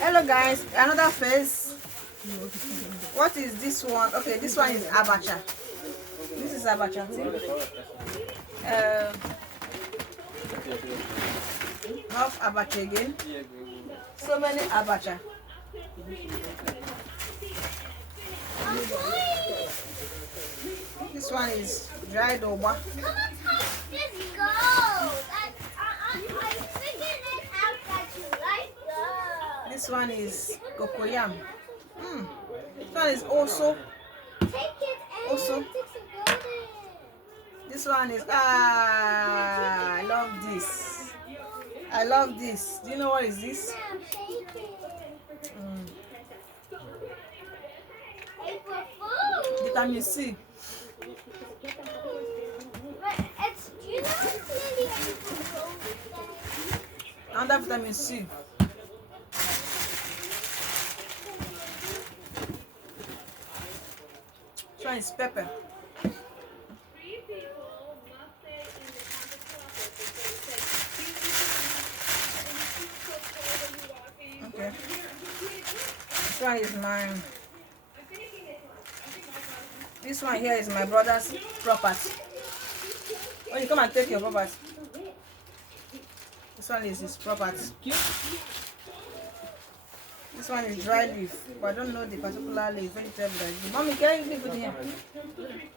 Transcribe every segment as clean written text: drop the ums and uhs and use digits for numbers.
Hello guys, another face. What is this one? Okay, this one is abacha. This is abacha tea. Half abacha again. So many abacha. This one is dried oba. This one is cocoyam. This one is also. This one is I love this. I love this. Do you know what is this? Vitamin C. Another vitamin C. This one is pepper. Okay. This one is mine. This one here is my brother's property. When you come and take your property, this one is his property. This one is dry leaf, but I don't know the particular leaf. Vegetable that is. Mommy, can you leave it here? Okay.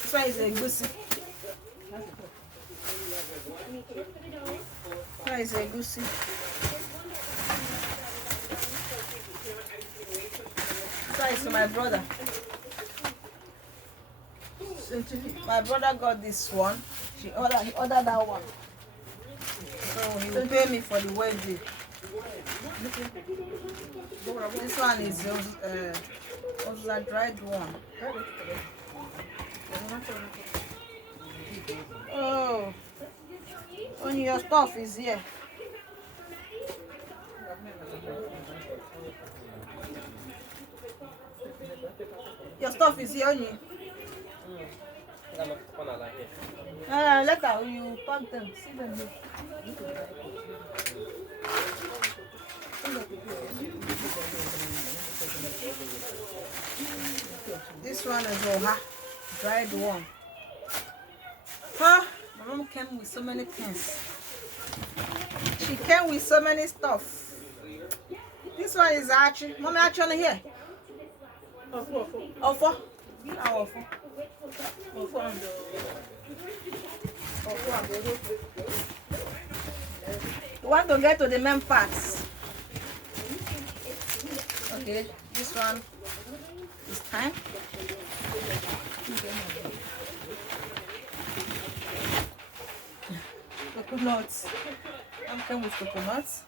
This one is a goosey. That is a goosey. That is my brother. My brother got this one. He ordered that one. So he will pay me for the wedding. This one is also a dried one. Oh, when your stuff is here. Your stuff is here, Onyi. Later you pack them. See them here. This one is oha, dried one. Huh? My mom came with so many things. She came with so many stuff. This one is actually, mommy actually here. Ofo. Ofo. We want to get to the main parts. Okay, this one is time. Coconuts. I'm coming with coconuts.